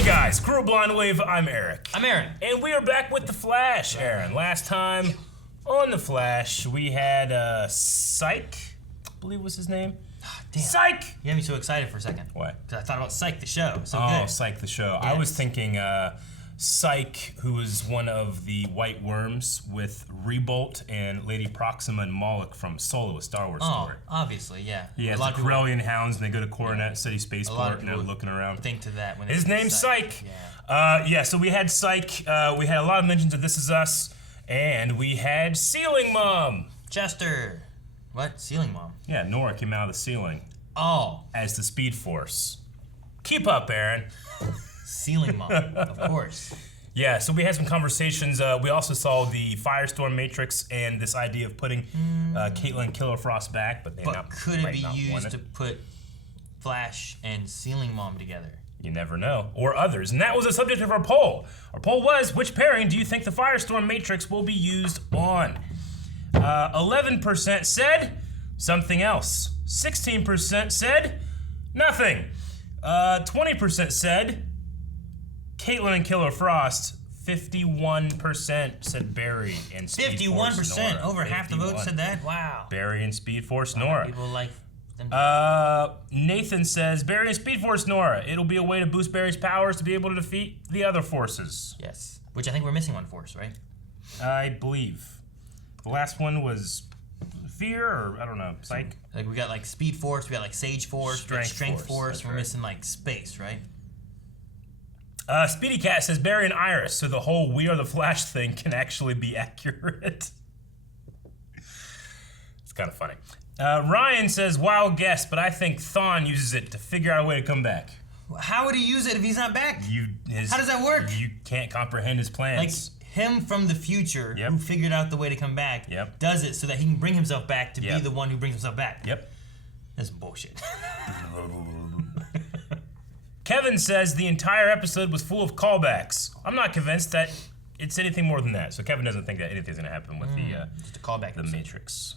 Hey guys, Crew Blind Wave, I'm Eric. I'm Aaron. And we are back with The Flash, Aaron. Last time on The Flash, we had Psych, I believe was his name. Damn. Psych! You had me so excited for a second. What? Because I thought about Psych, the show. So Oh, good. Psych the show. Yes. I was thinking Psych, who was one of the White Worms with Rebolt and Lady Proxima and Moloch from Solo, a Star Wars story. Obviously, yeah. He has the Corellian hounds, and they go to Coronet City Spaceport, and they're looking around. Think to that when His name's Psych. Yeah. So we had Psych. We had a lot of mentions of This Is Us, and we had Ceiling Mom. Chester. What? Ceiling Mom? Yeah, Nora came out of the ceiling. Oh. As the Speed Force. Keep up, Aaron. Ceiling Mom, of course. Yeah, so we had some conversations. We also saw the Firestorm Matrix and this idea of putting Caitlin Killer Frost back, but could it be used to put Flash and Ceiling Mom together? You never know. Or others. And that was the subject of our poll. Our poll was, which pairing do you think the Firestorm Matrix will be used on? 11% said something else. 16% said nothing. 20% said Caitlin and Killer Frost. 51% said Barry and Speed Force 51%. Over half the vote said that? Wow. Barry and Speed Force Nora. People like them. Nathan says, Barry and Speed Force Nora. It'll be a way to boost Barry's powers to be able to defeat the other forces. Yes. Which I think we're missing one force, right? I believe. The last one was Fear, or I don't know, Psych. Like we got like Speed Force, we got like Sage Force, Strength Force. We're right. missing like space, right? Speedy Cat says Barry and Iris, so the whole We Are the Flash thing can actually be accurate. It's kind of funny. Ryan says wild guess, but I think Thawne uses it to figure out a way to come back. How would he use it if he's not back? How does that work? You can't comprehend his plans. Like him from the future who figured out the way to come back does it so that he can bring himself back to be the one who brings himself back. Yep. That's bullshit. Kevin says the entire episode was full of callbacks. I'm not convinced that it's anything more than that. So Kevin doesn't think that anything's gonna happen with just a callback. The Matrix.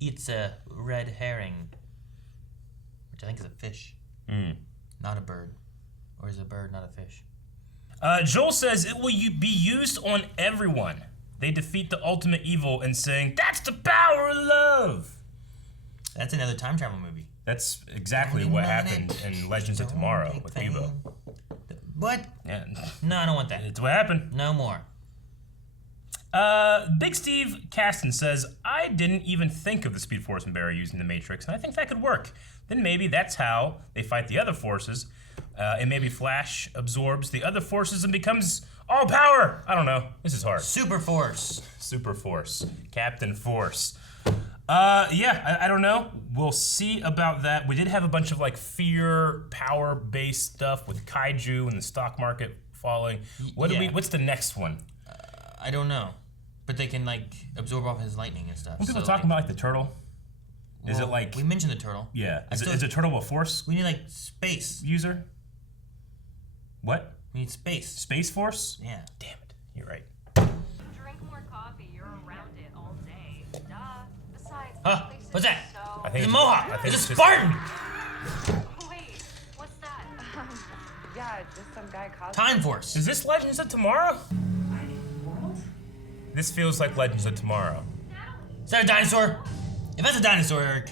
It's a red herring, which I think is a fish, not a bird, or is a bird not a fish? Joel says it will be used on everyone. They defeat the ultimate evil and saying, "That's the power of love." That's another time travel movie. That's exactly what happened in Legends of Tomorrow with Bebo. What? Yeah. No, I don't want that. It's what happened. No more. Big Steve Caston says, I didn't even think of the Speed Force and Barry using the Matrix, and I think that could work. Then maybe that's how they fight the other forces, and maybe Flash absorbs the other forces and becomes all power. I don't know. This is hard. Super Force. Super Force. Captain Force. I don't know. We'll see about that. We did have a bunch of like fear, power-based stuff with kaiju and the stock market falling. What's the next one? I don't know. But they can like absorb off his lightning and stuff. When people talking about like the turtle, is it like we mentioned the turtle? Yeah. Is a turtle a force? We need like space user. What? We need space. Space Force? Yeah. Damn it. You're right. Drink more coffee. You're around it all day. Duh. Besides, Huh? What's that? I think It's a mohawk. It's a Spartan. Wait, what's that? Yeah, just some guy cosplaying. Time Force. Is this Legends of Tomorrow? This feels like Legends of Tomorrow. Is that a dinosaur? If that's a dinosaur, Eric,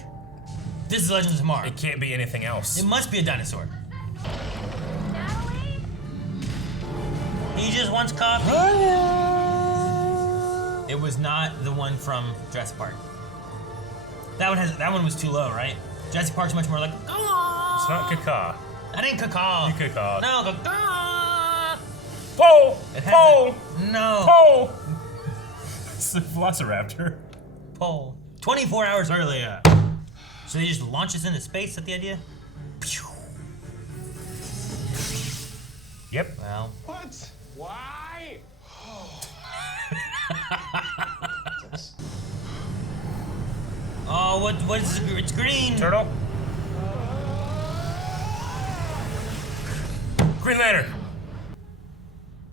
this is Legends of Tomorrow. It can't be anything else. It must be a dinosaur. Natalie? He just wants coffee. It was not the one from Jurassic Park. That one was too low, right? Jurassic Park's much more like, It's not Kaka. That ain't cacaw. You Kaka. No, cacaw. Pole! It has Pole! No. Pole! It's the Velociraptor. Pole. 24 hours earlier. So he just launches into space, is that the idea? Yep. Well. What? Why? Oh, what's it's green. Turtle. Green Lantern.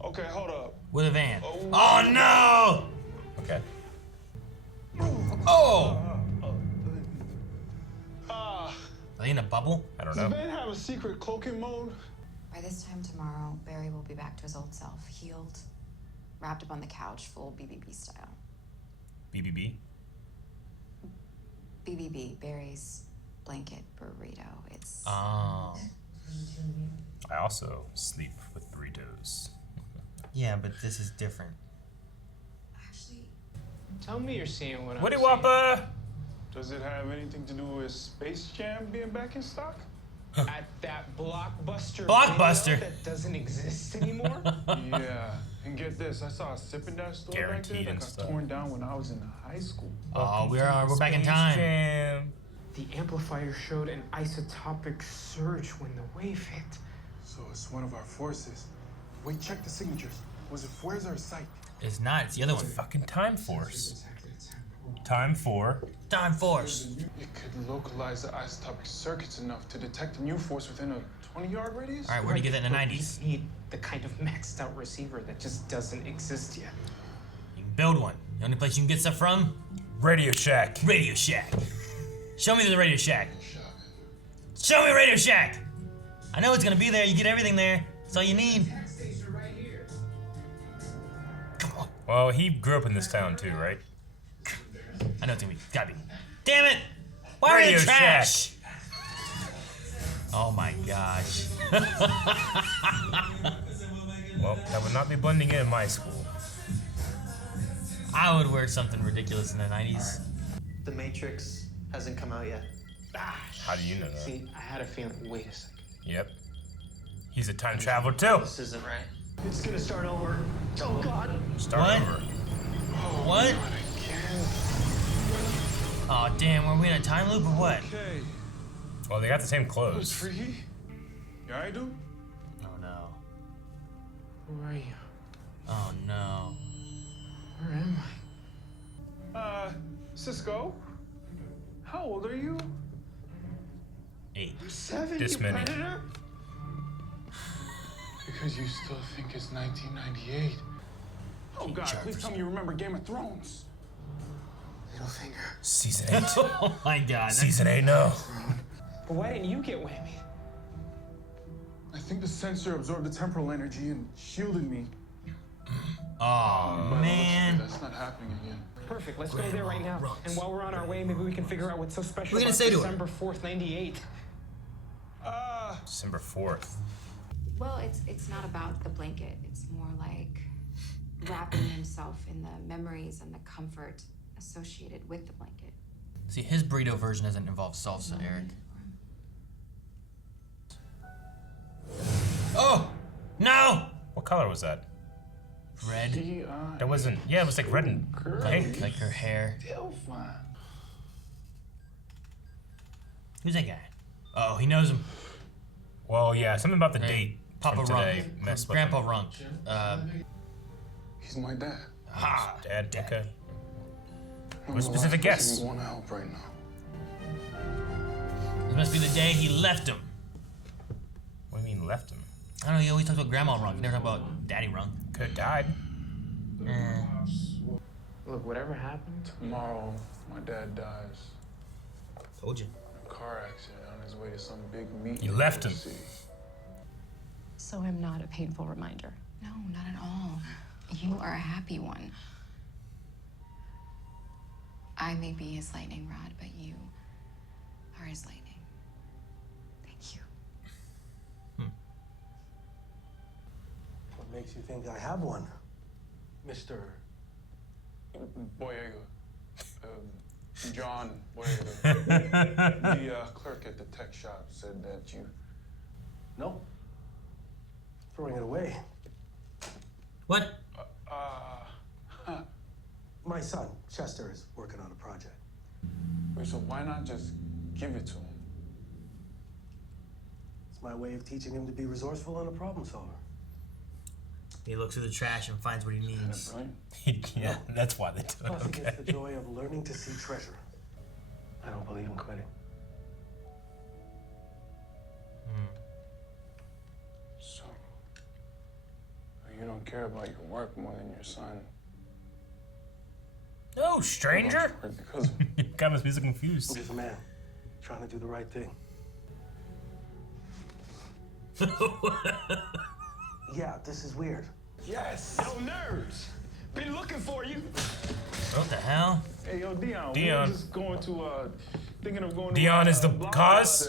Okay, hold up. With a van. Oh no! Okay. Oh! Ah, Are they in a bubble? I don't does know. Ben have a secret cloaking mode? By this time tomorrow, Barry will be back to his old self, healed, wrapped up on the couch, full BBB style. BBB? BBB, Barry's blanket burrito. It's... Oh. I also sleep with burritos. Yeah, but this is different. Actually... Tell me you're seeing what Woody I'm Whopper! Does it have anything to do with Space Jam being back in stock? seeing. At that Blockbuster Blockbuster. video that doesn't exist anymore? Yeah. And get this, I saw a Sip and Dash store back there Guaranteed that and got stuff. torn down when I was in high school. Oh, we're back in time. Jam. The amplifier showed an isotopic surge when the wave hit. So it's one of our forces. Wait, check the signatures. Was it Fuerza or Sight? It's not. It's the other one. Fucking Time Force. Time for... Time Force. It could localize the isotopic circuits enough to detect a new force within a 20-yard radius? All right, where'd you get that in the But 90s? We need the kind of maxed out receiver that just doesn't exist yet. You can build one. The only place you can get stuff from? Radio Shack. Radio Shack. Show me the Radio Shack. Show me Radio Shack. I know it's gonna be there. You get everything there. That's all you need. Come on. Well, he grew up in this town too, right? I know it's gonna be. Gotta be. Damn it! Why are you Radio trash? Oh my gosh. Well, that would not be blending in my school. I would wear something ridiculous in the 90s. The Matrix hasn't come out yet. How do you know that? See, I had a feeling. Wait a second. Yep. He's a time traveler too. This isn't right. It's gonna start over. Oh God. Start What? over. What? Oh damn, were we in a time loop or what? Okay. Well, they got the same Who's clothes. free? Yeah, I do. Oh no. Where are you? Oh no. Where am I? Cisco? How old are you? 8. 7, This you many. predator? Because you still think it's 1998. Oh God, please tell me you remember Game of Thrones. Littlefinger. Season 8. Oh my god. Season 8, no. But why didn't you get whammy? I think the sensor absorbed the temporal energy and shielded me. Oh By the looks of it, man. that's not happening again. Perfect, let's go there right now. And while we're on our way, maybe we can figure out what's so special What are you about gonna say to her? December 4th, 98. December 4th. Well, it's not about the blanket. It's more like wrapping himself in the memories and the comfort associated with the blanket. See, his burrito version doesn't involve salsa, Eric. Oh! No! What color was that? Red. That wasn't. Yeah, it was like red and pink. Like her hair. Still fine. Who's that guy? Oh, he knows him. Well, yeah, something about the date Papa from Runk. today messed with Grandpa him. Runk. He's my dad. Ha! Dad, okay. I'm What the specific last guess? person you want to help right now. This must be the day he left him. What do you mean left him? I don't know, he always talks about Grandma Runk. He never talks about Daddy Runk. Could have died. Look, whatever happened, Tomorrow, my dad dies. Told you. In a car accident on his way to some big meeting. You left him. overseas. So I'm not a painful reminder. No, not at all. You are a happy one. I may be his lightning rod, but you are his lightning. Thank you. What makes you think I have one, Mr. Boyega. John Boyega. The clerk at the tech shop said that you... No. Throwing it away. What? My son, Chester, is working on a project. Wait, so why not just give it to him? It's my way of teaching him to be resourceful and a problem solver. He looks through the trash and finds what he needs. Right? Yeah, that's why they do it. Plus, he gets the Okay. joy of learning to see treasure. I don't believe in quitting. So, you don't care about your work more than your son. No, stranger. Because You guy must be so confused. I'm just a man trying to do the right thing. Yeah, this is weird. Yes. Yo, nerds. Been looking for you. What the hell? Hey, yo, Dion. Dion. We were just going to, thinking of going to. Dion is the cause?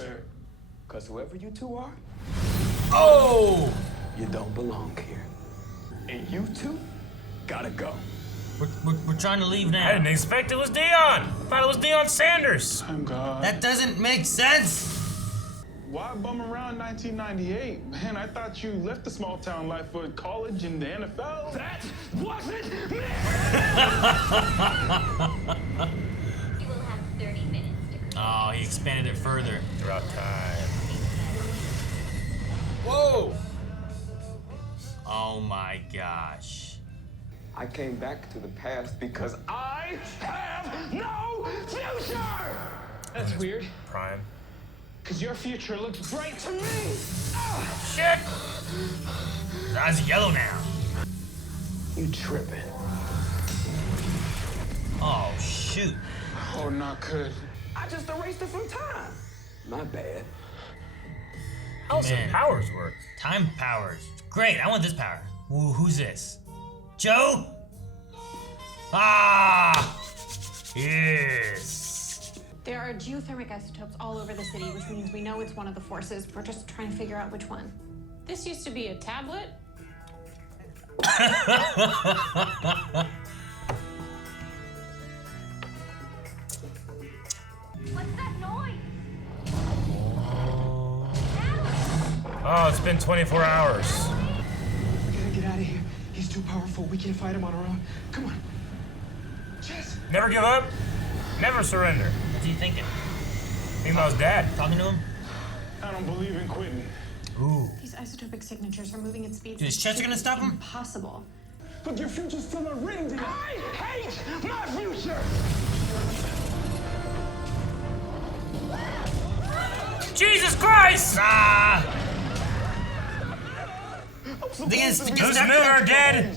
Because whoever you two are, Oh! you don't belong here. And you two gotta go. We're trying to leave I now. didn't expect it was Dion. I thought it was Dion Sanders. I'm God. That doesn't make sense. Why bum around 1998? Man, I thought you left the small town life for college and the NFL. That wasn't me! You will have 30 minutes to Oh, he expanded it further. Throughout time. Whoa! Oh my gosh. I came back to the past because I have no future! That's weird, Prime. because your future looks bright to me. Shit! His eyes are yellow now. You tripping. Oh, shoot. Oh, not good. I just erased it from time. My bad. How's the Man. powers work? Time powers. Great, I want this power. Ooh, who's this? Joe? Ah! Yes. There are geothermic isotopes all over the city, which means we know it's one of the forces. We're just trying to figure out which one. This used to be a tablet. What's that noise? Oh, it's been 24 hours. We gotta get out of here. He's too powerful. We can't fight him on our own. Come on. Jess. Never give up. Never surrender. What's he thinking? Think about his dad. Talking to him? I don't believe in quitting. Ooh. These isotopic signatures are moving at speeds. Dude, is Chester gonna stop him? Impossible. But your future's still a ring, Dion. I hate my future! Jesus Christ! Ah! Those men are dead.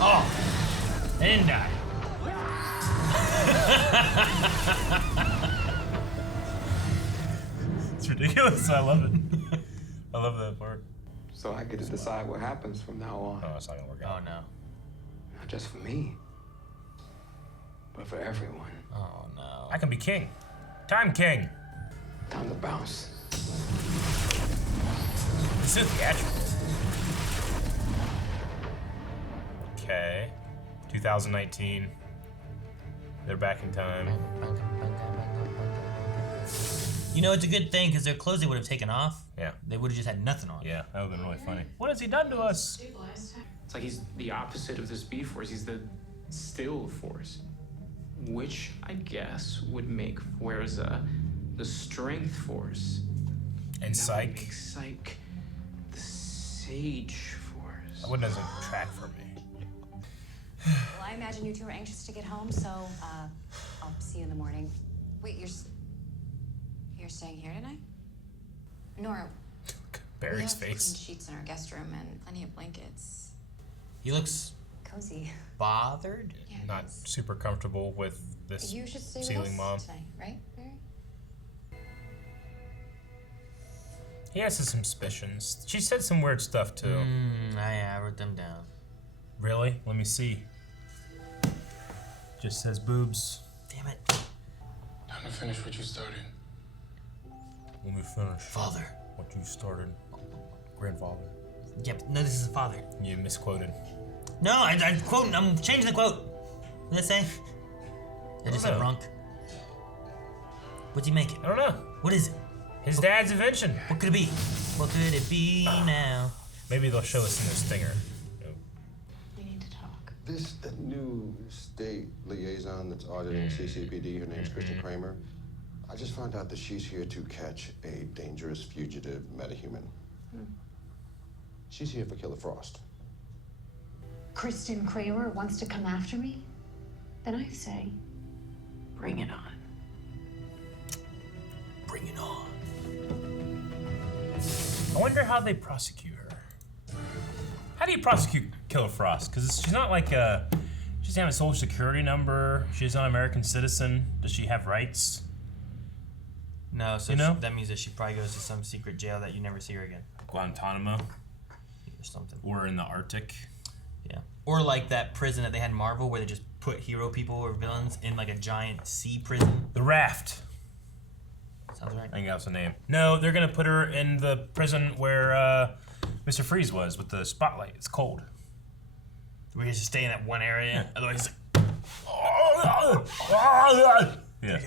Oh, they didn't die. It's ridiculous. I love it. I love that part. So I get to decide what happens from now on. Oh, it's not gonna work Oh out. no. Not just for me, but for everyone. Oh no. I can be king. Time king. Time to bounce. This is theatrical. Okay. 2019. They're back in time. You know, it's a good thing because their clothes they would have taken off. Yeah. They would have just had nothing on. Yeah, that would have been really funny. What has he done to us? It's like he's the opposite of the Speed Force. He's the Still Force, which I guess would make Fuerza the Strength Force. And That would Psych. make Psych the Sage Force. That one doesn't track for me. Well, I imagine you two are anxious to get home, so I'll see you in the morning. Wait, you're staying here tonight? Nora, we Barry's have clean face. sheets in our guest room and plenty of blankets. He looks Cozy. bothered. Yeah, it Not is. super comfortable with this You should stay with ceiling us mom. tonight, right, Barry? He has some suspicions. She said some weird stuff too. I wrote them down. Really? Let me see. Just says boobs. Damn it. Time to finish what you started. Let me finish. Father. What you started. Grandfather. Yeah, but no, this is a father. You misquoted. No, I'm quoting. I'm changing the quote. What did I say? I just said know. wrong. What's he making? I don't know. What is it? His dad's invention. What could it be? What could it be now? Maybe they'll show us in the stinger. We need to talk. This new state liaison that's auditing CCPD, her name's Kristen Kramer. I just found out that she's here to catch a dangerous fugitive metahuman. She's here for Killer Frost. Kristen Kramer wants to come after me? Then I say, bring it on. Bring it on. I wonder how they prosecute her. How do you prosecute Killer Frost? Because she's not like She doesn't have a social security number. She's not an American citizen. Does she have rights? No, so You know? that means that she probably goes to some secret jail that you never see her again. Guantanamo. Or something. Or in the Arctic. Yeah. Or like that prison that they had in Marvel where they just put hero people or villains in like a giant sea prison. The Raft. Sounds right. I think that's the name. No, they're gonna put her in the prison where Mr. Freeze was with the spotlight. It's cold. Where you just stay in that one area. Otherwise, Yeah.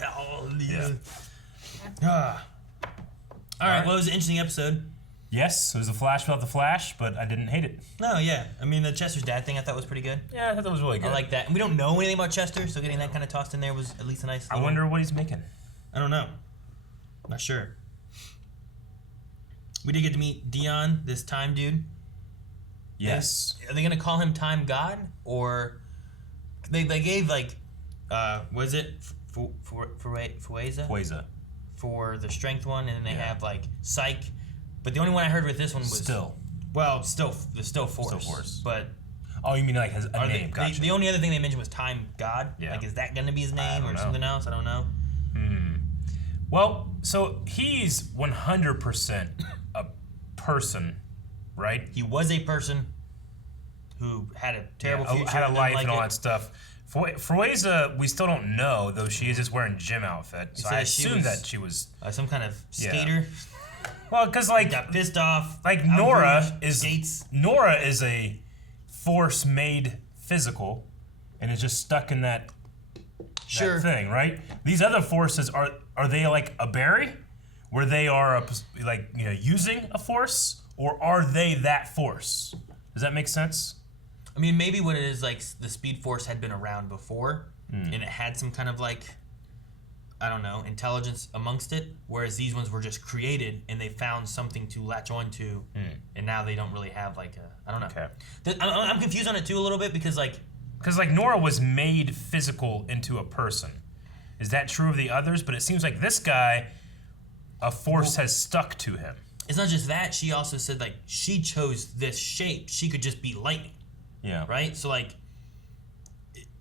All right. Well, it was an interesting episode. Yes, it was a Flash without the Flash, but I didn't hate it. No, yeah. I mean, the Chester's dad thing I thought was pretty good. Yeah, I thought that was really good. I like that. And we don't know anything about Chester, so getting that kind of tossed in there was at least a nice. I wonder what he's making. I don't know. Not sure. We did get to meet Dion, this time dude. Yes. Are they gonna call him Time God, or they gave like, was it Fueza for the strength one, and then they have like Psych, but the only one I heard with this one was still Force. But oh, you mean like his a name? Gotcha. The only other thing they mentioned was Time God. Yeah. Like, is that gonna be his name or something else? I don't know. Well, so he's 100% a person, right? He was a person who had a terrible future, had a life like and all it. that stuff. Fueza, we still don't know, though she is just wearing gym outfit. So I assume that she was some kind of skater. Well, because like got pissed off. Like Nora is a force made physical, and is just stuck in that thing, right? These other forces are they like a berry, where they are using a force, or are they that force? Does that make sense? I mean, maybe what it is, like, the Speed Force had been around before, and it had some kind of, like, I don't know, intelligence amongst it, whereas these ones were just created, and they found something to latch onto, and now they don't really have, like, I don't know. Okay. I'm confused on it, too, a little bit, because Nora was made physical into a person. Is that true of the others? But it seems like this guy, a force has stuck to him. It's not just that. She also said, like, she chose this shape. She could just be lightning. Yeah. Right? So, like,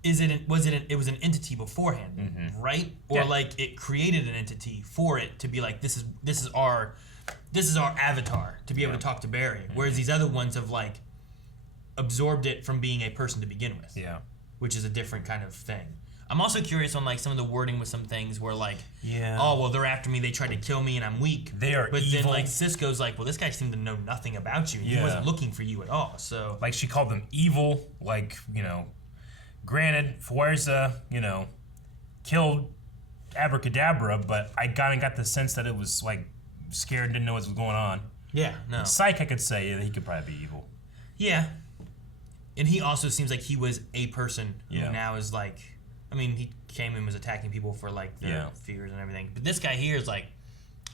it was an entity beforehand, right? Or like it created an entity for it to be like, this is our avatar to be able to talk to Barry. Whereas these other ones have like absorbed it from being a person to begin with. Yeah. Which is a different kind of thing. I'm also curious on like some of the wording with some things where like, yeah, oh well, they're after me, they tried to kill me and I'm weak. They are but evil. Then like Cisco's like, well, this guy seemed to know nothing about you. He wasn't looking for you at all. So like she called them evil, like, granted, Fuerza, killed Abracadabra, but I kind of got the sense that it was like scared, didn't know what was going on. Yeah, no. Psych, I could say he could probably be evil. Yeah. And he also seems like he was a person who now is like, I mean, he came and was attacking people for like their fears and everything. But this guy here is like,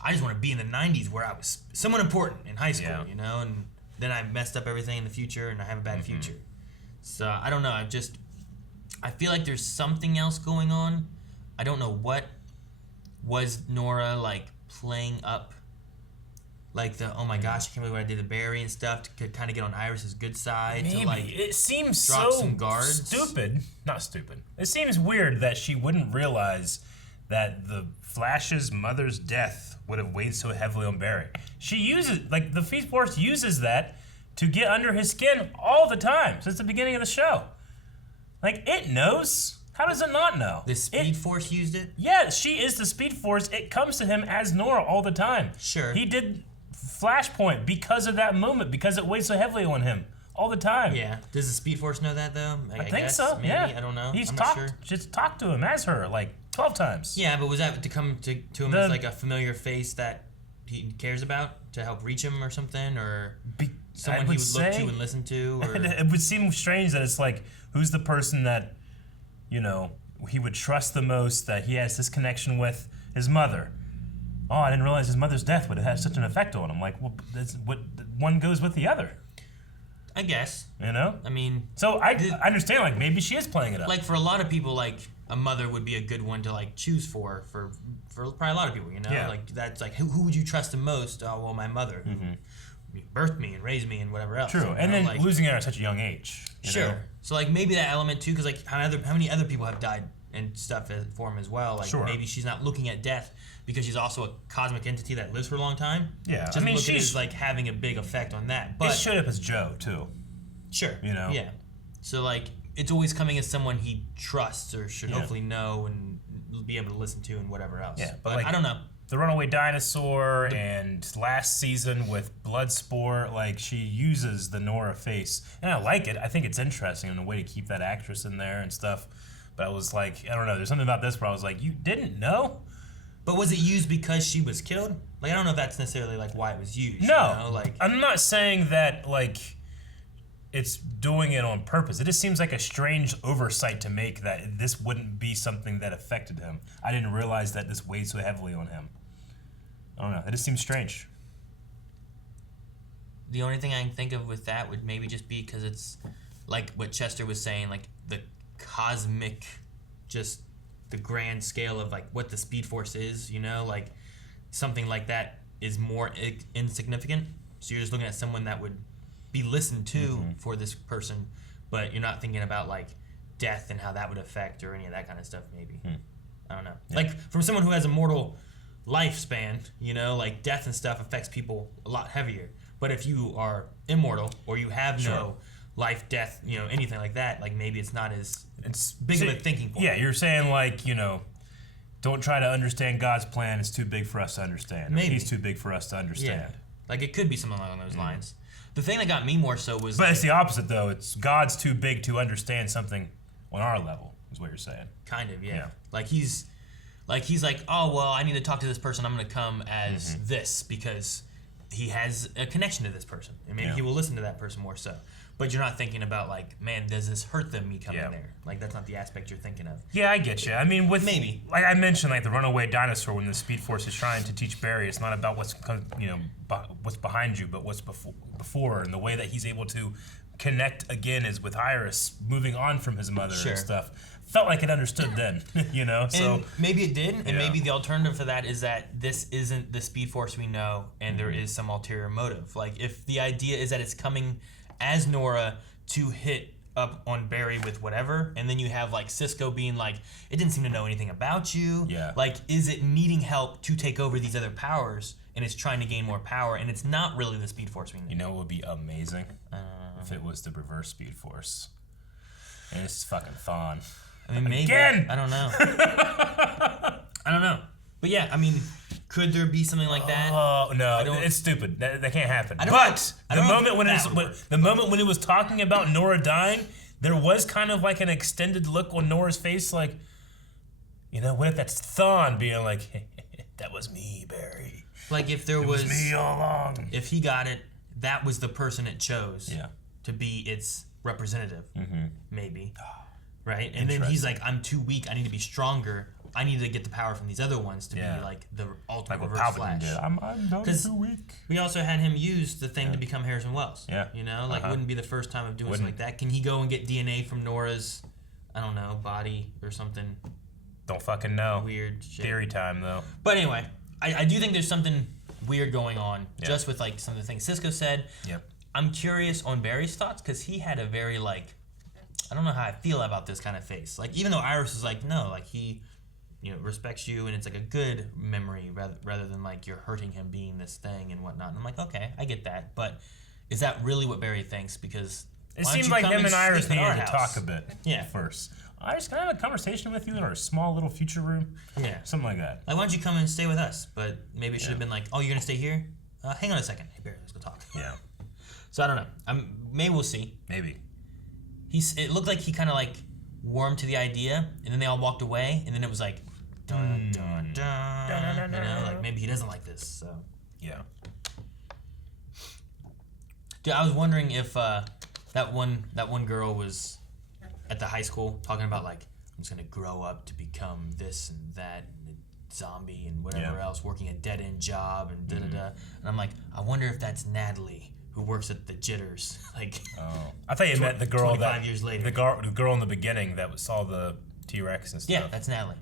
I just want to be in the 90s where I was someone important in high school, and then I messed up everything in the future and I have a bad future. So I don't know. I feel like there's something else going on. I don't know what was Nora like playing up. Like oh my gosh, I can't believe what I did to Barry and stuff to kind of get on Iris's good side. Maybe. To like it seems drop so some guards. stupid. Not stupid. It seems weird that she wouldn't realize that the Flash's mother's death would have weighed so heavily on Barry. She uses, like, the Speed Force uses that to get under his skin all the time since the beginning of the show. Like, it knows. How does it not know? The Speed Force used it? Yeah, she is the Speed Force. It comes to him as Nora all the time. Sure. He did Flashpoint because of that moment, because it weighed so heavily on him all the time. Yeah. Does the Speed Force know that, though? I think guess, so, maybe. yeah. I don't know. He's I'm talked, not sure. just talked to him as her, like, 12 times. Yeah, but was that to come to him as like a familiar face that he cares about to help reach him or something? Or someone he would look to and listen to? Or? It would seem strange that it's like, who's the person that, he would trust the most, that he has this connection with? His mother. Oh, I didn't realize his mother's death would have had such an effect on him. Like, well, one goes with the other. I guess. I mean... So I understand, like, maybe she is playing it up. Like, for a lot of people, like, a mother would be a good one to, like, choose for probably a lot of people, Yeah. Like, that's like, who would you trust the most? Oh, well, my mother. birthed me and raised me and whatever else. True, You know, and then like, losing her at such a young age. Sure. know? So like maybe that element too, because like how many other people have died and stuff for him as well. Like maybe she's not looking at death because she's also a cosmic entity that lives for a long time. Yeah, I mean she's like having a big effect on that. But it showed up as Joe too. Sure. You know. Yeah. So like it's always coming as someone he trusts or should hopefully know and be able to listen to and whatever else. Yeah, but like, I don't know. The Runaway Dinosaur and last season with Bloodsport, like she uses the Nora face, and I like it. I think it's interesting in a way to keep that actress in there and stuff. But I was like, I don't know. There's something about this where I was like, you didn't know? But was it used because she was killed? Like I don't know if that's necessarily like why it was used. No, you know? Like I'm not saying that like it's doing it on purpose. It just seems like a strange oversight to make that this wouldn't be something that affected him. I didn't realize that this weighed so heavily on him. I don't know. It just seems strange. The only thing I can think of with that would maybe just be because it's like what Chester was saying, like the cosmic, just the grand scale of like what the Speed Force is, you know, like something like that is more insignificant. So you're just looking at someone that would be listened to for this person, but you're not thinking about like death and how that would affect or any of that kind of stuff maybe. I don't know. Yeah. Like from someone who has a mortal lifespan, you know, like death and stuff affects people a lot heavier. But if you are immortal or you have no life, death, you know, anything like that, like maybe it's not as big of a thinking point. Yeah, you're saying like, you know, don't try to understand God's plan. It's too big for us to understand. Maybe. He's too big for us to understand. Yeah. Like it could be something along those lines. The thing that got me more so was... But it's the opposite, though. It's God's too big to understand something on our level, is what you're saying. Kind of, yeah. Like he's like, oh, well, I need to talk to this person. I'm going to come as this because he has a connection to this person. And maybe he will listen to that person more so. But you're not thinking about like, man, does this hurt them, me coming there? Like, that's not the aspect you're thinking of. Yeah, I get you. I mean, with... Maybe. Like I mentioned, like the Runaway Dinosaur, when the Speed Force is trying to teach Barry, it's not about what's, you know, what's behind you, but what's before. And the way that he's able to connect again is with Iris, moving on from his mother and stuff. Felt like it understood then, you know? So and maybe it did, and maybe the alternative for that is that this isn't the Speed Force we know, and there is some ulterior motive. Like, if the idea is that it's coming as Nora to hit up on Barry with whatever, and then you have, like, Cisco being like, it didn't seem to know anything about you. Yeah. Like, is it needing help to take over these other powers, and it's trying to gain more power, and it's not really the Speed Force we know? You know what would be amazing? If it was the reverse Speed Force. And it's fucking Thawne. I mean, maybe. Again! I don't know. I don't know. But yeah, I mean, could there be something like that? Oh no, it's stupid. That can't happen. I don't But know. the moment when it was talking about Nora dying, there was kind of like an extended look on Nora's face, like, you know, what if that's Thawne being like, hey, that was me, Barry. Like if there it was me all along. If he got it, that was the person it chose. Yeah. To be its representative, maybe. Right? And then he's like, I'm too weak. I need to be stronger. I need to get the power from these other ones to be like the ultimate like reverse Flash. Did. I'm too weak. We also had him use the thing to become Harrison Wells. Yeah. You know, like wouldn't be the first time of doing something like that. Can he go and get DNA from Nora's, I don't know, body or something? Don't fucking know. Weird shit. Theory time though. But anyway, I do think there's something weird going on just with like some of the things Cisco said. Yep. I'm curious on Barry's thoughts because he had a very like, I don't know how I feel about this kind of face. Like even though Iris was like, no, like he, you know, respects you and it's like a good memory rather than like you're hurting him being this thing and whatnot. And I'm like, okay, I get that, but is that really what Barry thinks? Because it seems like him and Iris needed to talk a bit. First. Iris, can I have a conversation with you in our small little future room? Yeah. Something like that. Like, why don't you come and stay with us? But maybe it should have been like, oh, you're gonna stay here? Hang on a second. Hey Barry, let's go talk. Yeah. So I don't know. Maybe we'll see. Maybe. It looked like he kind of like warmed to the idea, and then they all walked away, and then it was like, dun dun dun. You know, like maybe he doesn't like this. So yeah. Dude, I was wondering if that one girl was at the high school talking about like, I'm just gonna grow up to become this and that and a zombie and whatever else, working a dead end job and da da da. And I'm like, I wonder if that's Natalie, who works at the Jitters. Like, I thought you meant the girl 25 years later. The girl in the beginning that saw the T-Rex and stuff. Yeah, that's Natalie.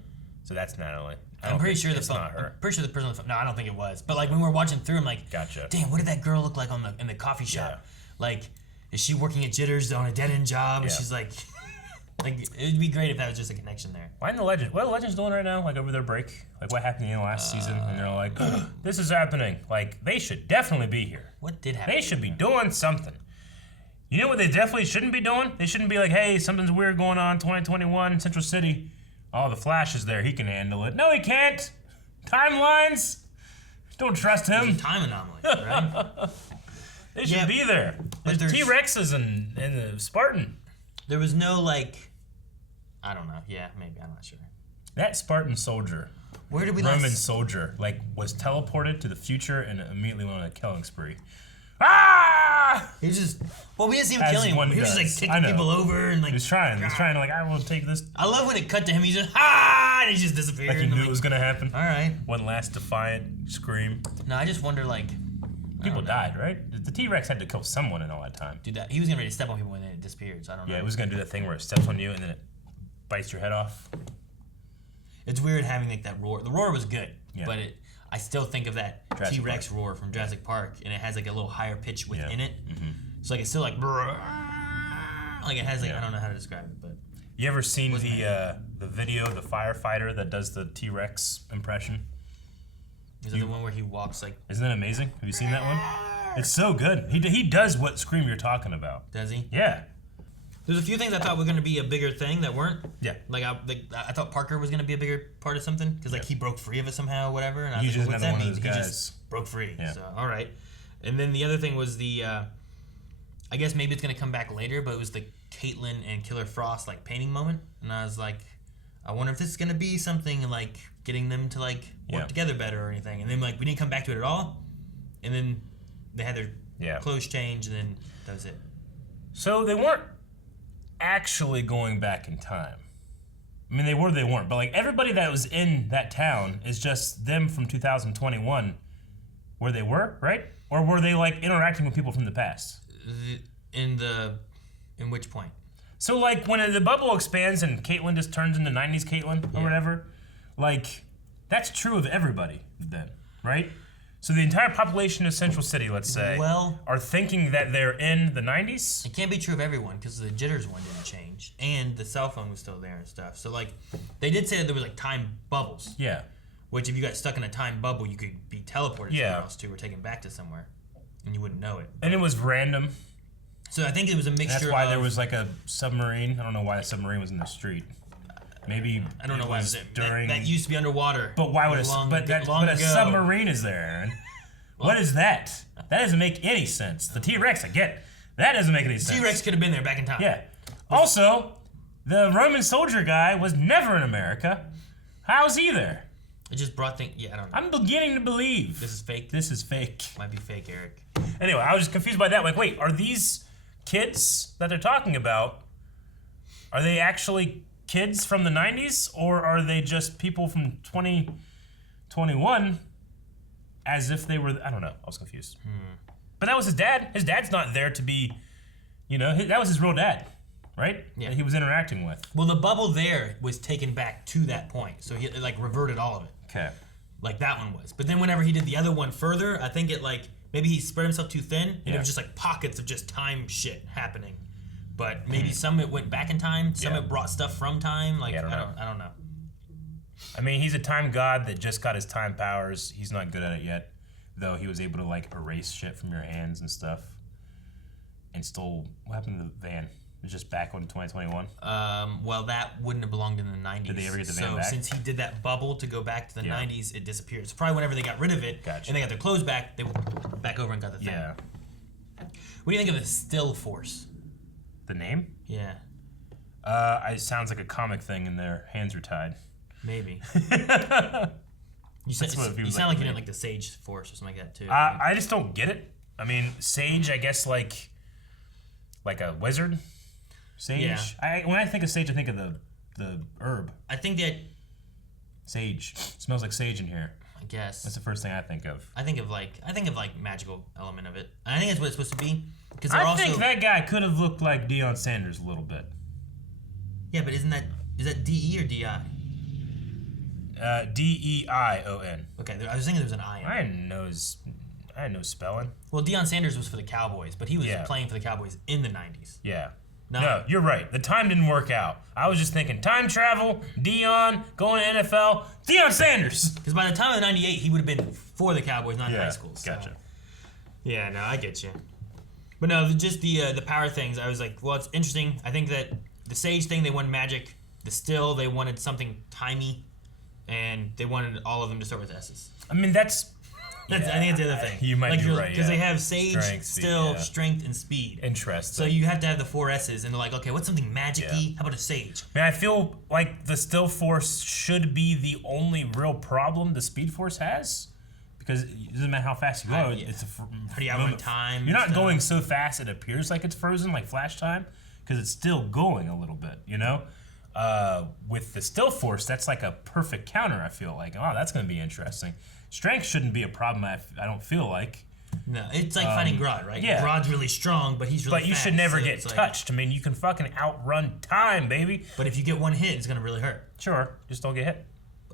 So that's Natalie. I'm pretty sure it's not her. I'm pretty sure the person on the phone. No, I don't think it was. But like when we were watching through, I'm like, gotcha. Damn, what did that girl look like in the coffee shop? Yeah. Like, is she working at Jitters on a dead end job? And she's like, like it'd be great if that was just a connection there. Why in the Legends? What are the Legends doing right now? Like over their break? Like what happened in the last season? And they're like, this is happening. Like they should definitely be here. What did happen? They should be doing something. You know what they definitely shouldn't be doing? They shouldn't be like, hey, something's weird going on, 2021, Central City. Oh, the Flash is there. He can handle it. No, he can't. Timelines. Don't trust him. It's a time anomaly, right? They should be there. There's T-Rexes and the Spartan. There was no like, I don't know. Yeah, maybe. I'm not sure. That Spartan soldier, where did we Roman soldier, like was teleported to the future and immediately went on a killing spree. Ah! He just, well, we didn't see him killing him. He was just like taking people over and like. He's trying to like, I will take this. I love when it cut to him. He just and he just disappeared. Like he knew it was gonna happen. All right. One last defiant scream. No, I just wonder like. People died, right? The T-Rex had to kill someone in all that time. Dude, he was getting ready to step on people when it disappeared, so I don't know. Yeah, it was gonna do that thing where it steps on you and then it bites your head off. It's weird having like that roar. The roar was good, but I still think of that T-Rex roar from Jurassic Park, and it has like a little higher pitch within it. So like it's still like, like it has like I don't know how to describe it, but. You ever seen the video of the firefighter that does the T-Rex impression? Is that the one where he walks like? Isn't that amazing? Have you seen that one? It's so good. He does what scream you're talking about. Does he? Yeah. There's a few things I thought were going to be a bigger thing that weren't. Yeah. Like I thought Parker was going to be a bigger part of something because like he broke free of it somehow, or whatever. And I was He's like, just well, what's another that one mean? of those He guys. just broke free. Yeah. So all right. And then the other thing was the, I guess maybe it's going to come back later, but it was the Caitlin and Killer Frost like painting moment, and I was like, I wonder if this is going to be something like getting them to like work together better or anything. And then like we didn't come back to it at all, and then they had their clothes changed, and then that was it. So they weren't actually going back in time. I mean, they weren't. But like everybody that was in that town is just them from 2021, where they were, right? Or were they like interacting with people from the past? In which point? So like when the bubble expands and Caitlyn just turns into 90s Caitlyn or whatever, like that's true of everybody then, right? So the entire population of Central City, let's say, are thinking that they're in the 90s? It can't be true of everyone because the Jitters one didn't change and the cell phone was still there and stuff. So like they did say that there was like time bubbles. Yeah. Which if you got stuck in a time bubble, you could be teleported somewhere else too or taken back to somewhere and you wouldn't know it. And it was random. So I think it was a mixture. That's why there was like a submarine. I don't know why the submarine was in the street. Maybe I don't know why it was during that used to be underwater. But why would a submarine is there, Aaron? What is that? That doesn't make any sense. The T-Rex, I get it. That doesn't make any sense. T-Rex could have been there back in time. Yeah. Also, the Roman soldier guy was never in America. How's he there? It just brought things. Yeah, I don't know. I'm beginning to believe this is fake. This is fake. Might be fake, Eric. Anyway, I was just confused by that. Like, wait, are these kids that they're talking about? Are they actually kids from the 90s, or are they just people from 2021 as if they were, I don't know, I was confused. But that was his dad. His dad's not there to be, that was his real dad, right? Yeah. That he was interacting with. Well, the bubble there was taken back to that point, so he like reverted all of it. Okay. Like that one was. But then whenever he did the other one further, I think it like, maybe he spread himself too thin, and it was just like pockets of just time shit happening. But maybe some it went back in time, some it brought stuff from time. Like I don't know. I mean, he's a time god that just got his time powers. He's not good at it yet, though. He was able to like erase shit from your hands and stuff. And stole. What happened to the van? It was just back in 2021. Well, that wouldn't have belonged in the 90s. Did they ever get the van back? So since he did that bubble to go back to the 90s, it disappeared. So probably whenever they got rid of it and they got their clothes back, they went back over and got the thing. Yeah. What do you think of the Still Force? The name? Yeah. It sounds like a comic thing and their hands are tied. Maybe. You sound like you didn't like the Sage Force or something like that too. I just don't get it. I mean, Sage, I guess like a wizard. Sage. Yeah. When I think of sage, I think of the herb. I think that sage smells like sage in here. I guess that's the first thing I think of. I think of like magical element of it. I think that's what it's supposed to be. I think that guy could have looked like Deion Sanders a little bit. Yeah, but is that DE or DI? Deion. Okay, I was thinking there was an I in I didn't know spelling. Well, Deion Sanders was for the Cowboys, but he was playing for the Cowboys in the 90s. Yeah. No, you're right. The time didn't work out. I was just thinking time travel, Deion, going to NFL, Deion Sanders. Because by the time of 98, he would have been for the Cowboys, not in high school. So. Gotcha. Yeah, no, I get you. But no, just the power things, I was like, well, it's interesting. I think that the Sage thing, they wanted magic. The Still, they wanted something timey. And they wanted all of them to start with S's. I mean, that's I think it's the other thing. You might be right. Because they have Sage, Still, Strength, and Speed. Interesting. So you have to have the 4 S's, and they're like, okay, what's something magic-y? How about a Sage? Man, I feel like the Still Force should be the only real problem the Speed Force has. Because it doesn't matter how fast you go, it's a pretty outrun time. You're not going so fast it appears like it's frozen, like flash time, because it's still going a little bit, you know? With the Still Force, that's like a perfect counter, I feel like. Oh, that's going to be interesting. Strength shouldn't be a problem, I don't feel like. No, it's like fighting Grodd, right? Yeah. Grodd's really strong, but he's really But you fast, should never so get touched. I mean, you can fucking outrun time, baby. But if you get one hit, it's going to really hurt. Sure, just don't get hit.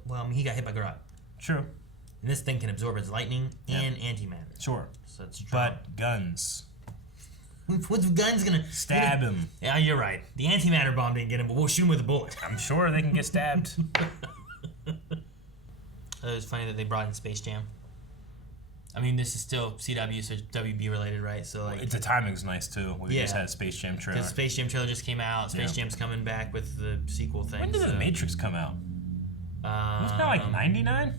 Well, I mean, he got hit by Grodd. True. And this thing can absorb his lightning and antimatter. Sure. So it's but guns. What's guns gonna stab him? Yeah, you're right. The antimatter bomb didn't get him, but we'll shoot him with a bullet. I'm sure they can get stabbed. It was funny that they brought in Space Jam. I mean, this is still CW, so WB related, right? So like, the timing's nice too. We just had a Space Jam trailer. Because Space Jam trailer just came out. Space Jam's coming back with the sequel thing. When did The Matrix come out? Wasn't that like 99?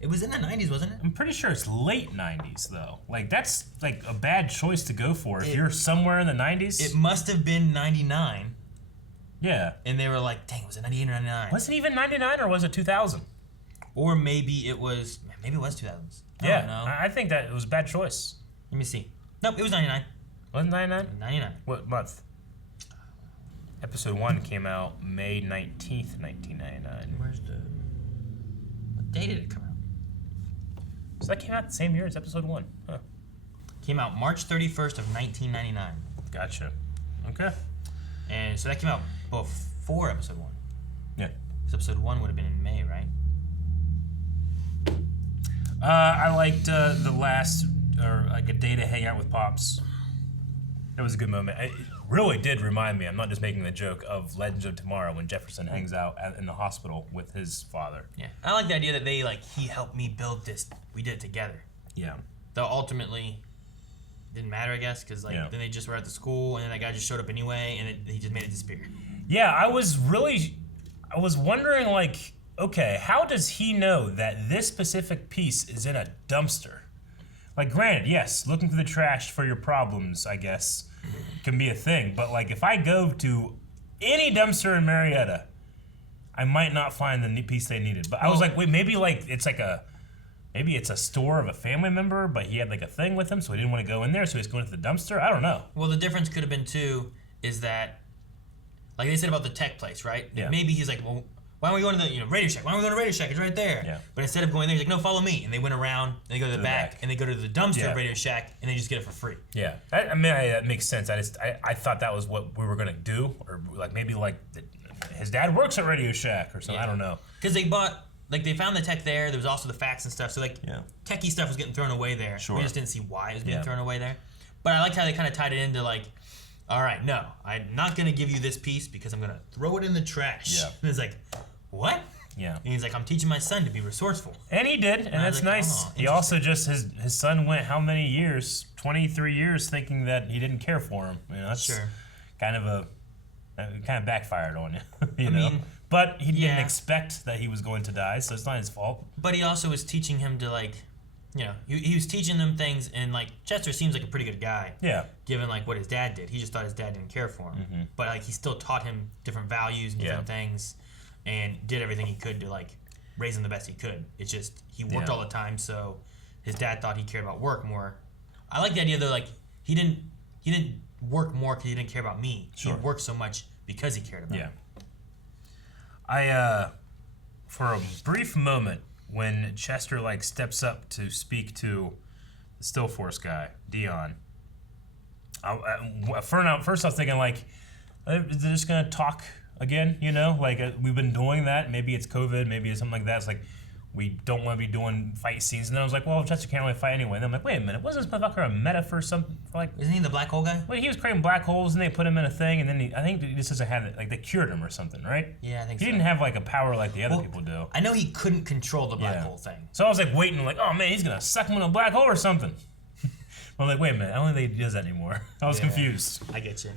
It was in the 90s, wasn't it? I'm pretty sure it's late 90s though. Like that's like a bad choice to go for if you're somewhere in the 90s. It must have been 99. Yeah. And they were like, dang, was it 98 or 99? Was it even 99 or was it 2000? Or maybe it was 2000s. I think that it was a bad choice. Let me see. Nope, it was 99. Wasn't 99? 99. What month? Episode 1 came out May 19th, 1999. What day did it come out? So that came out the same year as episode 1. Huh. Came out March 31st of 1999. Gotcha. Okay. And so that came out before episode 1. Yeah. Because episode 1 would have been in May, right? I liked the last, or like a day to hang out with Pops. That was a good moment. It really did remind me, I'm not just making the joke, of Legends of Tomorrow when Jefferson hangs out in the hospital with his father. Yeah. I like the idea that they, like, he helped me build this. We did it together. Yeah. Though ultimately, didn't matter, I guess, because like then they just were at the school, and then that guy just showed up anyway, and he just made it disappear. Yeah, I was wondering, like, okay, how does he know that this specific piece is in a dumpster? Like, granted, yes, looking through the trash for your problems, I guess, can be a thing. But, like, if I go to any dumpster in Marietta, I might not find the piece they needed. But I was like, wait, maybe, like, maybe it's a store of a family member, but he had, like, a thing with him, so he didn't want to go in there, so he's going to the dumpster? I don't know. Well, the difference could have been, too, is that, like they said about the tech place, right? Yeah. Maybe he's like, well, why don't we go to the Radio Shack? Why don't we go to Radio Shack? It's right there. Yeah. But instead of going there, he's like, no, follow me. And they went around, and they go to the back, and they go to the dumpster of Radio Shack, and they just get it for free. Yeah, that makes sense. I thought that was what we were gonna do, or like maybe like his dad works at Radio Shack or something. I don't know. Because they bought, like they found the tech there. There was also the fax and stuff. So like techie stuff was getting thrown away there. Sure. We just didn't see why it was being thrown away there. But I liked how they kind of tied it into like, all right, no, I'm not gonna give you this piece because I'm gonna throw it in the trash. Yeah. And it's like, what? Yeah. And he's like, I'm teaching my son to be resourceful. And he did, and that's like, nice. oh, He also just his son went how many years? 23 years, thinking that he didn't care for him. You know, that's kind of backfired on you. You know. But he didn't expect that he was going to die, so it's not his fault. But he also was teaching him to like, you know, he was teaching them things, and like Chester seems like a pretty good guy. Yeah. Given like what his dad did, he just thought his dad didn't care for him. Mm-hmm. But like he still taught him different values and different things, and did everything he could to like raise him the best he could. It's just he worked all the time, so his dad thought he cared about work more. I like the idea though, like he didn't work more because he didn't care about me. Sure. He worked so much because he cared about me. I for a brief moment when Chester like steps up to speak to the Still Force guy, Deion. First I was thinking like, they're just gonna talk again, you know? Like, we've been doing that. Maybe it's COVID, maybe it's something like that. It's like, we don't want to be doing fight scenes. And then I was like, well, Chester can't really fight anyway. And then I'm like, wait a minute, wasn't this motherfucker a meta for something? Like, isn't he the black hole guy? Well, he was creating black holes, and they put him in a thing, and then I think he just doesn't have it. Like, they cured him or something, right? Yeah, I think he didn't have, like, a power like the other people do. I know he couldn't control the black hole thing. So I was, like, waiting, like, oh, man, he's going to suck him in a black hole or something. I'm like, wait a minute, I don't think he does that anymore. I was confused. I get you.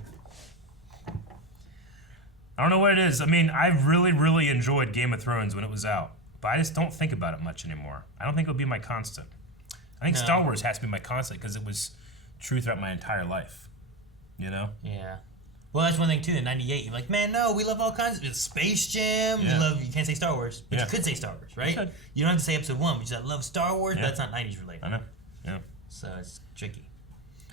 I don't know what it is. I mean, I really, really enjoyed Game of Thrones when it was out, but I just don't think about it much anymore. I don't think it'll be my constant. I think Star Wars has to be my constant because it was true throughout my entire life. You know? Yeah. Well, that's one thing too. In '98, you're like, man, no, we love all kinds of Space Jam. We love. You can't say Star Wars, but you could say Star Wars, right? You don't have to say Episode 1. But you just love Star Wars, but that's not '90s related. I know. Yeah. So it's tricky.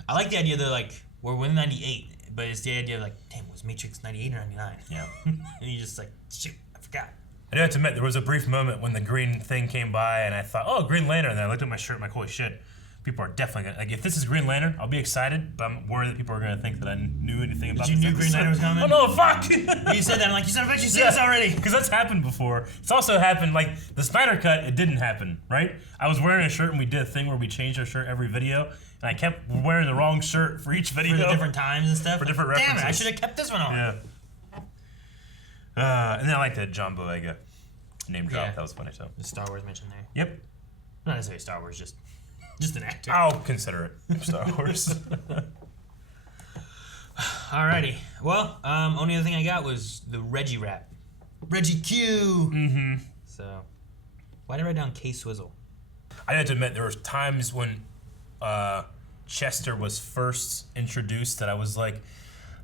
I like the idea that like we're in '98, but it's the idea of like, damn, was Matrix '98 or '99? Yeah. And you just like, shoot, I forgot. I do have to admit, there was a brief moment when the green thing came by, and I thought, oh, Green Lantern. And then I looked at my shirt, and I'm like, holy shit. People are definitely gonna, like, if this is Green Lantern, I'll be excited, but I'm worried that people are gonna think that I knew anything about this. You knew Green Lantern was coming? Oh no, fuck! You said that, I'm like, you son of a bitch, you said this already! Because that's happened before. It's also happened, like, the Snyder Cut, it didn't happen, right? I was wearing a shirt, and we did a thing where we changed our shirt every video, and I kept wearing the wrong shirt for each video. For the different times and stuff? For different references. Damn it, I should have kept this one on. Yeah. And then I like that John Boyega name drop. Yeah. That was funny, too. The Star Wars mention there. Yep. Not necessarily Star Wars, just an actor. I'll consider it Star Wars. Alrighty. Well, only other thing I got was the Reggie rap. Reggie Q! Mm-hmm. So, why did I write down K Swizzle? I have to admit, there was times when Chester was first introduced that I was like,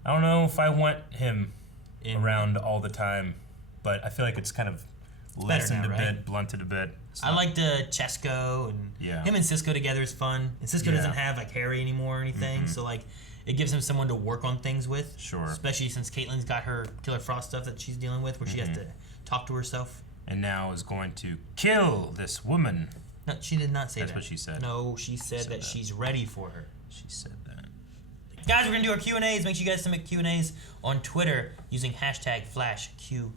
I don't know if I want him around all the time, but I feel like it's kind of lessened now, a bit, blunted a bit. So. I like the Chesco and him and Cisco together is fun. And Cisco doesn't have like Harry anymore or anything, so like it gives him someone to work on things with. Sure. Especially since Caitlyn's got her Killer Frost stuff that she's dealing with, where she has to talk to herself. And now is going to kill this woman. No, she did not say that. That's what she said. No, she said that she's ready for her. She said that. Guys, we're gonna do our Q&As. Make sure you guys submit Q&As on Twitter using #FlashQNA.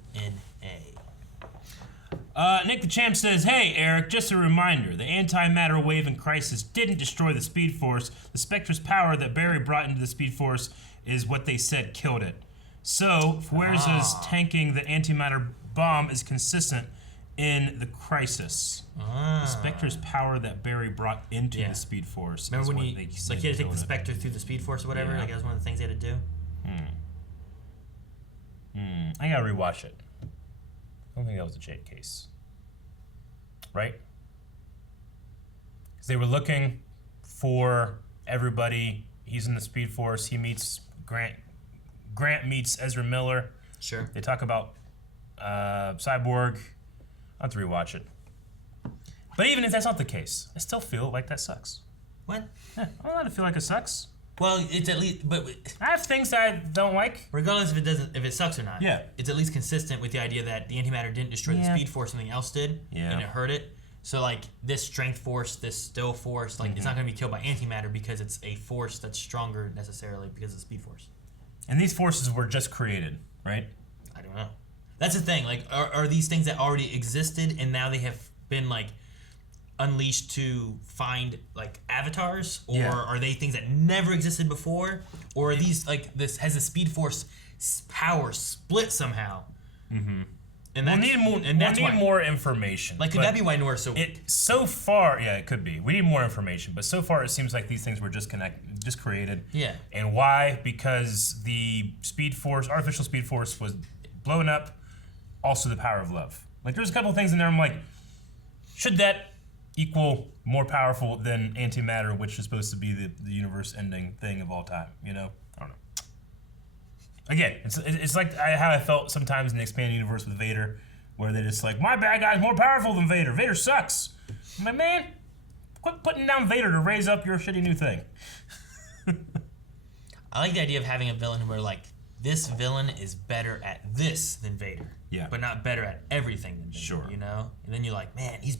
Nick the Champ says, hey, Eric, just a reminder. The antimatter wave in Crisis didn't destroy the Speed Force. The Spectre's power that Barry brought into the Speed Force is what they said killed it. So, Fuerza's tanking the antimatter bomb is consistent in the Crisis. The Spectre's power that Barry brought into the Speed Force. Remember when he had to take the Spectre through the Speed Force or whatever? Yeah. Like that was one of the things he had to do? I gotta rewatch it. I don't think that was a Jade case. Right? Because they were looking for everybody. He's in the Speed Force. He meets Grant. Grant meets Ezra Miller. Sure. They talk about Cyborg. I'll have to rewatch it. But even if that's not the case, I still feel like that sucks. What? Yeah, I'm allowed to feel like it sucks. Well, it's at least, but I have things that I don't like. Regardless if it sucks or not. Yeah. It's at least consistent with the idea that the antimatter didn't destroy the Speed Force, something else did. Yeah. And it hurt it. So like this strength force, this still force, like it's not going to be killed by antimatter because it's a force that's stronger necessarily because of the Speed Force. And these forces were just created, right? I don't know. That's the thing. Like, are these things that already existed and now they have been like unleashed to find like avatars, or are they things that never existed before, or are these like this has the Speed Force power split somehow? And we'll need more information. Like, could that be why Nora's so? So far, yeah, it could be. We need more information, but so far it seems like these things were just created. Yeah. And why? Because the Speed Force, artificial Speed Force, was blown up. Also, the power of love. Like, there's a couple of things in there. I'm like, should that equal more powerful than antimatter, which is supposed to be the universe-ending thing of all time? You know, I don't know. Again, it's like how I felt sometimes in the expanded universe with Vader, where they're just like, my bad guy's more powerful than Vader. Vader sucks. I'm like, man, quit putting down Vader to raise up your shitty new thing. I like the idea of having a villain where like this villain is better at this than Vader. Yeah. But not better at everything than Vader. Sure. You know? And then you're like, man, he's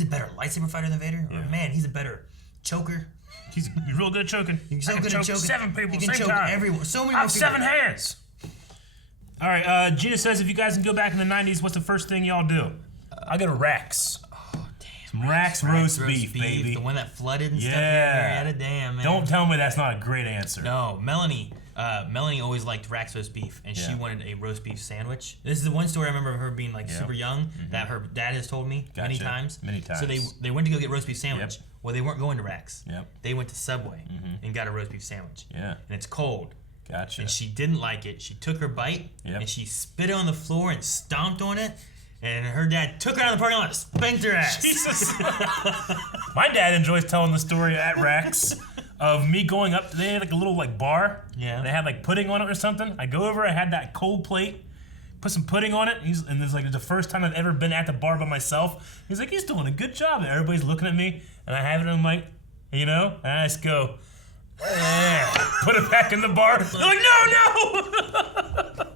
a better lightsaber fighter than Vader. Or man, he's a better choker. He's real good at choking. He's so good at choking. 7 people he can same choke time. everyone. So many I have more 7 people. hands. All right, Gina says, if you guys can go back in the 90s, what's the first thing y'all do? I go to Rex. Oh, damn. Some Rex roast beef, baby. The one that flooded and stuff. Yeah. Damn, man. Don't tell me that's not a great answer. No, Melanie always liked Rax roast beef, and she wanted a roast beef sandwich. This is the one story I remember of her being like super young that her dad has told me many times. Many times. So they went to go get roast beef sandwich. Yep. Well, they weren't going to Rax. Yep. They went to Subway and got a roast beef sandwich. Yeah. And it's cold. Gotcha. And she didn't like it. She took her bite and she spit it on the floor and stomped on it. And her dad took her out of the parking lot and spanked her ass. Jesus. My dad enjoys telling the story at Rex of me going up. They had like a little like bar. Yeah. And they had like pudding on it or something. I go over. I had that cold plate. Put some pudding on it. And it's like the first time I've ever been at the bar by myself. He's like, he's doing a good job. And everybody's looking at me. And I have it. And I'm like, and I just go. Put it back in the bar. They're like, no.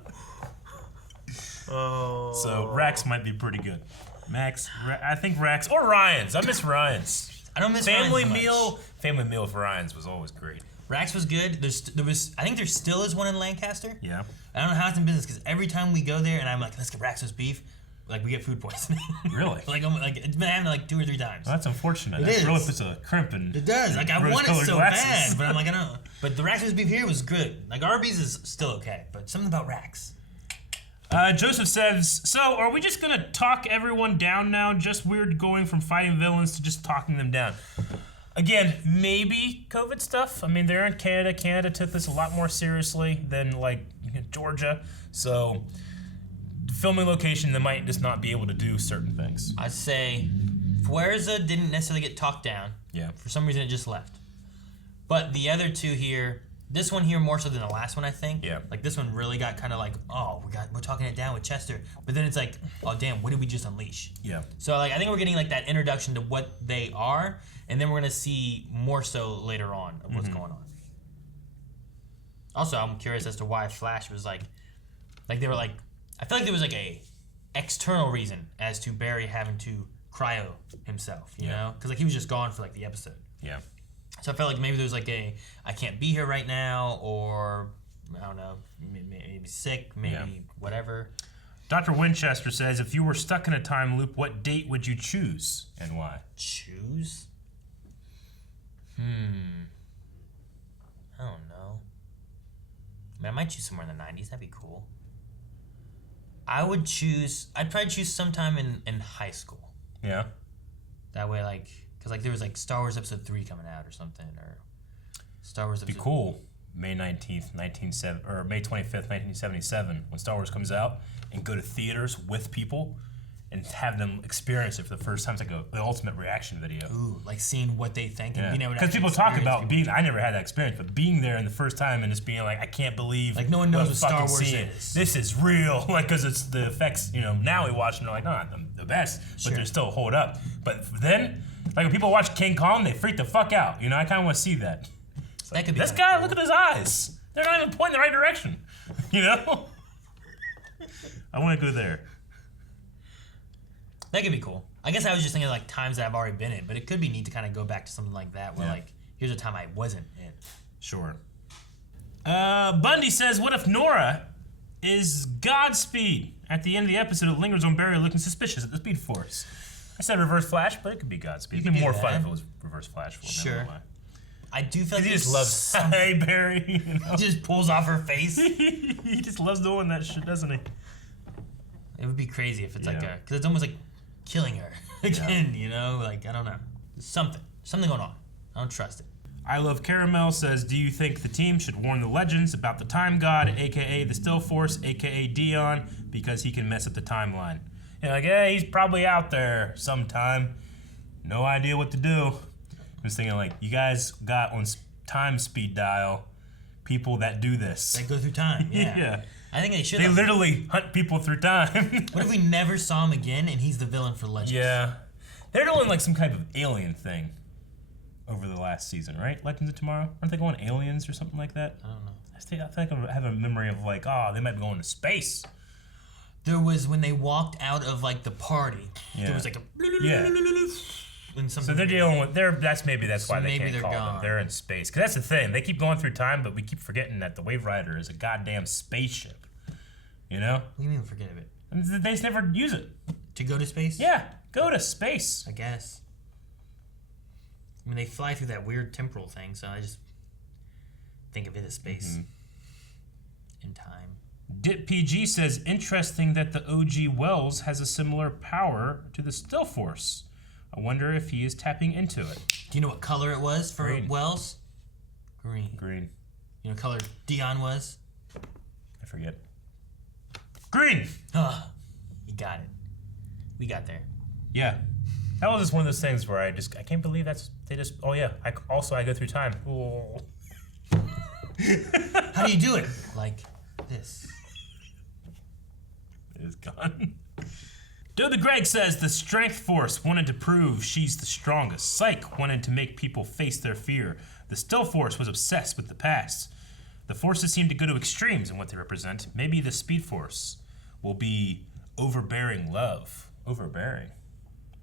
So Rax might be pretty good. I think Rax or Ryan's. I miss Ryan's. I don't miss Family Ryan's meal. much. Family meal for Ryan's was always great. Rax was good. I think there still is one in Lancaster. Yeah. I don't know how it's in business because every time we go there and I'm like, let's get Rax roast beef, like we get food poisoning. Really? It's been happening like 2 or 3 times. Well, that's unfortunate. It That is. really puts a crimp in. It does. Like I want it so glasses. bad, but I'm like I don't. But the Rax roast beef here was good. Like Arby's is still okay, but something about Rax. Joseph says, so are we just gonna talk everyone down now? Just weird going from fighting villains to just talking them down. Again, maybe COVID stuff. I mean, they're in Canada. Canada took this a lot more seriously than like Georgia. So filming location, they might just not be able to do certain things. I'd say Fuerza didn't necessarily get talked down. Yeah. For some reason, it just left. But the other two here, this one here more so than the last one, I think. Yeah. Like this one really got kind of like, oh, we're talking it down with Chester. But then it's like, oh damn, what did we just unleash? Yeah. So like I think we're getting like that introduction to what they are, and then we're gonna see more so later on of what's going on. Also, I'm curious as to why Flash was like they were like, I feel like there was like a external reason as to Barry having to cryo himself, you know? Because like he was just gone for like the episode. Yeah. So I felt like maybe there was like I can't be here right now, or I don't know, maybe sick, maybe whatever. Dr. Winchester says, if you were stuck in a time loop, what date would you choose and why? Choose? I don't know. I mean, I might choose somewhere in the 90s. That'd be cool. I'd probably choose sometime in high school. Yeah. That way, like, because like there was like Star Wars Episode 3 coming out or something, or Star Wars Episode... It'd be cool. May 19th, or May 25th, 1977, when Star Wars comes out, and go to theaters with people and have them experience it for the first time. It's like the ultimate reaction video. Ooh, like seeing what they think and being able to... Because people talk about being... I never had that experience, but being there in the first time and just being like, I can't believe... Like, no one knows what Star Wars is. This is real. Like, because it's the effects, now we watch and they're like, no, not the best, but they still hold up. But then, like, when people watch King Kong, they freak the fuck out. I kind of want to see that. That could be this guy, look at his eyes. They're not even pointing the right direction. I want to go there. That could be cool. I guess I was just thinking like times that I've already been in, but it could be neat to kind of go back to something like that where like, here's a time I wasn't in. Sure. Bundy says, what if Nora is Godspeed? At the end of the episode, it lingers on Barry looking suspicious at the Speed Force. I said Reverse Flash, but it could be Godspeed. It'd be more fun if it was Reverse Flash for me. Sure. I do feel like he just loves, hey, Barry. He just pulls off her face. He just loves doing that shit, doesn't he? It would be crazy if it's like because it's almost like killing her again, Like, I don't know. Something going on. I don't trust it. I Love Caramel says, do you think the team should warn the Legends about the Time God, a.k.a. the Still Force, a.k.a. Dion, because he can mess up the timeline? He's probably out there sometime. No idea what to do. I was thinking, like, you guys got on time speed dial people that do this. That go through time, Yeah. I think they should. They literally hunt people through time. What if we never saw him again and he's the villain for Legends? Yeah. They're doing, like, some kind of alien thing over the last season, right? Legends of Tomorrow? Aren't they going aliens or something like that? I don't know. I think I have a memory of, like, they might be going to space. There was when they walked out of, like, the party. Yeah. There was, like, a... Yeah. So they're dealing with that's why they can't call them. They're in space. Because that's the thing. They keep going through time, but we keep forgetting that the Wave Rider is a goddamn spaceship. You know? What do you mean forget of it? And they just never use it. To go to space? Yeah, go to space. I guess. I mean, they fly through that weird temporal thing, so I just think of it as space. In time. Dip PG says, interesting that the OG Wells has a similar power to the Still Force. I wonder if he is tapping into it. Do you know what color it was for Green. Wells? Green. Green. You know what color Dion was? I forget. Green! You got it. We got there. Yeah. That was just one of those things where I can't believe oh yeah, I go through time. Oh. How do you do it? Like this. It is gone. Dobie Greg says the Strength Force wanted to prove she's the strongest. Psych wanted to make people face their fear. The Still Force was obsessed with the past. The forces seem to go to extremes in what they represent. Maybe the Speed Force will be overbearing love. Overbearing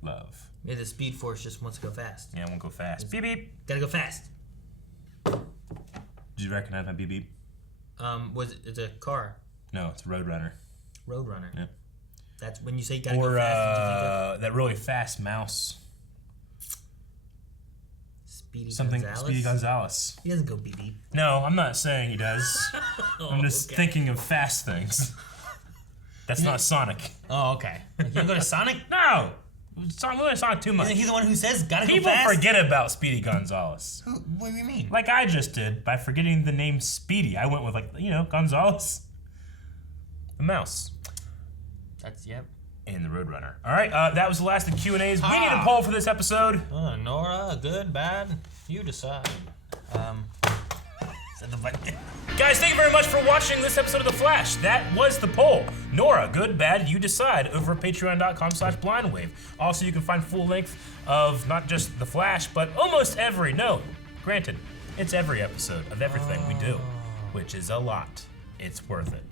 love. Maybe the Speed Force just wants to go fast. Yeah, I won't go fast. Beep beep. Gotta go fast. Did you recognize my beep beep? It's a car. No, it's Roadrunner. Roadrunner. Yeah. That's when you say you gotta go fast. What do you think of? That really fast mouse. Speedy Something Gonzalez? Speedy Gonzalez. He doesn't go beep beep. No, I'm not saying he does. I'm just thinking of fast things. That's not Sonic. Oh, okay. You don't go to Sonic? No! Sonic too much. He's the one who says gotta go People fast? forget about Speedy Gonzalez. What do you mean? Like I just did by forgetting the name Speedy. I went with Gonzalez. The mouse. Yep. And the Roadrunner. All right, that was the last of the Q&As. We need a poll for this episode. Nora, good, bad, you decide. Guys, thank you very much for watching this episode of The Flash. That was the poll. Nora, good, bad, you decide over at patreon.com/blindwave. Also, you can find full length of not just The Flash, but almost every, granted, it's every episode of everything we do, which is a lot. It's worth it.